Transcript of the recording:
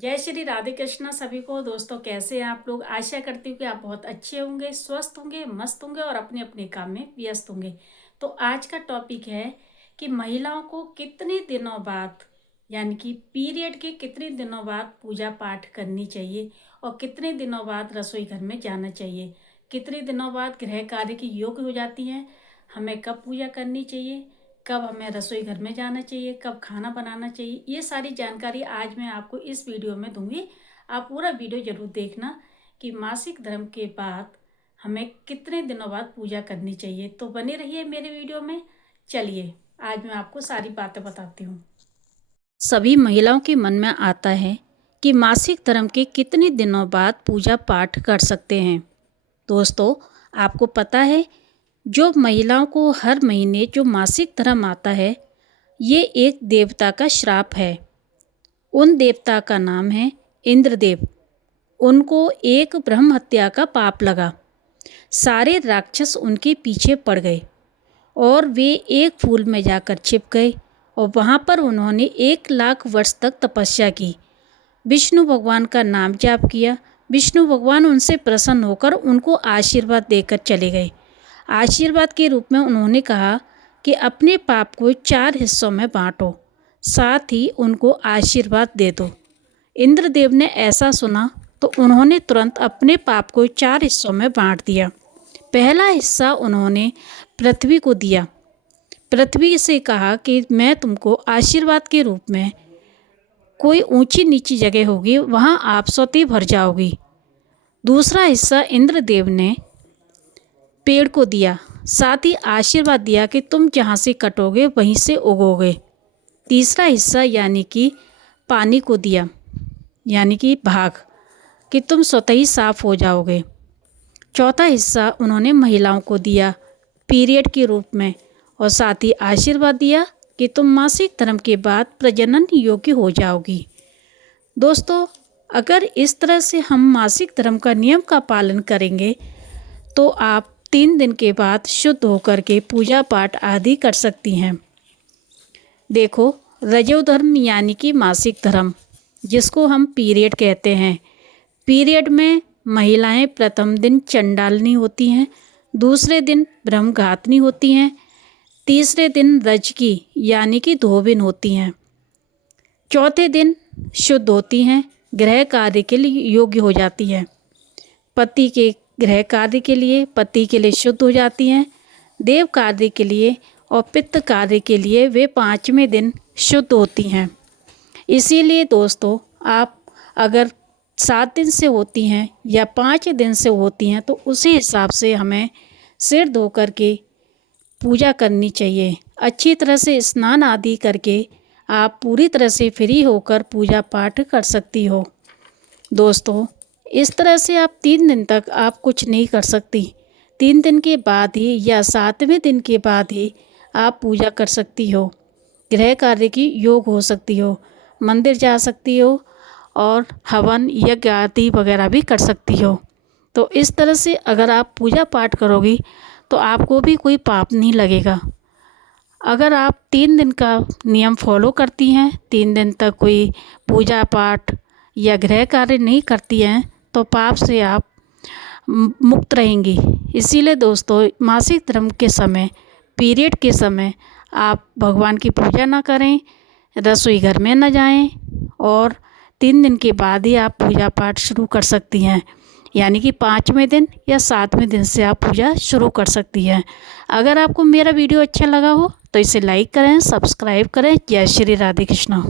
जय श्री राधे कृष्णा सभी को। दोस्तों कैसे हैं आप लोग। आशा करती हूँ कि आप बहुत अच्छे होंगे, स्वस्थ होंगे, मस्त होंगे और अपने अपने काम में व्यस्त होंगे। तो आज का टॉपिक है कि महिलाओं को कितने दिनों बाद यानी कि पीरियड के कितने दिनों बाद पूजा पाठ करनी चाहिए और कितने दिनों बाद रसोई घर में जाना चाहिए, कितने दिनों बाद गृह कार्य की योग हो जाती हैं, हमें कब पूजा करनी चाहिए, कब हमें रसोई घर में जाना चाहिए, कब खाना बनाना चाहिए। ये सारी जानकारी आज मैं आपको इस वीडियो में दूंगी। आप पूरा वीडियो जरूर देखना कि मासिक धर्म के बाद हमें कितने दिनों बाद पूजा करनी चाहिए। तो बने रहिए मेरे वीडियो में। चलिए आज मैं आपको सारी बातें बताती हूँ। सभी महिलाओं के मन में आता है कि मासिक धर्म के कितने दिनों बाद पूजा पाठ कर सकते हैं। दोस्तों आपको पता है, जो महिलाओं को हर महीने जो मासिक धर्म आता है, ये एक देवता का श्राप है। उन देवता का नाम है इंद्रदेव। उनको एक ब्रह्म हत्या का पाप लगा। सारे राक्षस उनके पीछे पड़ गए और वे एक फूल में जाकर छिप गए और वहाँ पर उन्होंने 1,00,000 वर्ष तक तपस्या की। विष्णु भगवान का नाम जाप किया। विष्णु भगवान उनसे प्रसन्न होकर उनको आशीर्वाद देकर चले गए। आशीर्वाद के रूप में उन्होंने कहा कि अपने पाप को 4 हिस्सों में बांटो, साथ ही उनको आशीर्वाद दे दो। इंद्रदेव ने ऐसा सुना तो उन्होंने तुरंत अपने पाप को 4 हिस्सों में बांट दिया। पहला हिस्सा उन्होंने पृथ्वी को दिया। पृथ्वी से कहा कि मैं तुमको आशीर्वाद के रूप में, कोई ऊंची नीची जगह होगी वहाँ आप स्वतः भर जाओगी। दूसरा हिस्सा इंद्रदेव ने पेड़ को दिया, साथ ही आशीर्वाद दिया कि तुम जहाँ से कटोगे वहीं से उगोगे। तीसरा हिस्सा यानी कि पानी को दिया, यानी कि भाग, कि तुम स्वतः ही साफ हो जाओगे। चौथा हिस्सा उन्होंने महिलाओं को दिया पीरियड के रूप में, और साथ ही आशीर्वाद दिया कि तुम मासिक धर्म के बाद प्रजनन योग्य हो जाओगी। दोस्तों अगर इस तरह से हम मासिक धर्म का नियम का पालन करेंगे तो आप 3 दिन के बाद शुद्ध होकर के पूजा पाठ आदि कर सकती हैं। देखो, रजो धर्म यानी कि मासिक धर्म, जिसको हम पीरियड कहते हैं। पीरियड में महिलाएं प्रथम दिन चंडालनी होती हैं, दूसरे दिन ब्रह्मघातनी होती हैं, तीसरे दिन रजकी यानी कि धोबिन होती हैं, चौथे दिन शुद्ध होती हैं, गृह कार्य के लिए योग्य हो जाती हैं। पति के गृह कार्य के लिए, पति के लिए शुद्ध हो जाती हैं। देव कार्य के लिए और पित्त कार्य के लिए वे 5वें दिन शुद्ध होती हैं। इसीलिए दोस्तों आप अगर 7 दिन से होती हैं या 5 दिन से होती हैं तो उसी हिसाब से हमें सिर धो करके पूजा करनी चाहिए। अच्छी तरह से स्नान आदि करके आप पूरी तरह से फ्री होकर पूजा पाठ कर सकती हो। दोस्तों इस तरह से आप 3 दिन तक आप कुछ नहीं कर सकती। 3 दिन के बाद ही या 7वें दिन के बाद ही आप पूजा कर सकती हो, गृह कार्य की योग हो सकती हो, मंदिर जा सकती हो और हवन यज्ञ आदि वगैरह भी कर सकती हो। तो इस तरह से अगर आप पूजा पाठ करोगी तो आपको भी कोई पाप नहीं लगेगा। अगर आप 3 दिन का नियम फॉलो करती हैं, 3 दिन तक कोई पूजा पाठ या गृह कार्य नहीं करती हैं, तो पाप से आप मुक्त रहेंगी। इसीलिए दोस्तों मासिक धर्म के समय, पीरियड के समय आप भगवान की पूजा ना करें, रसोई घर में न जाएं और 3 दिन के बाद ही आप पूजा पाठ शुरू कर सकती हैं, यानी कि 5वें दिन या 7वें दिन से आप पूजा शुरू कर सकती हैं। अगर आपको मेरा वीडियो अच्छा लगा हो तो इसे लाइक करें, सब्सक्राइब करें। जय श्री राधे कृष्णा।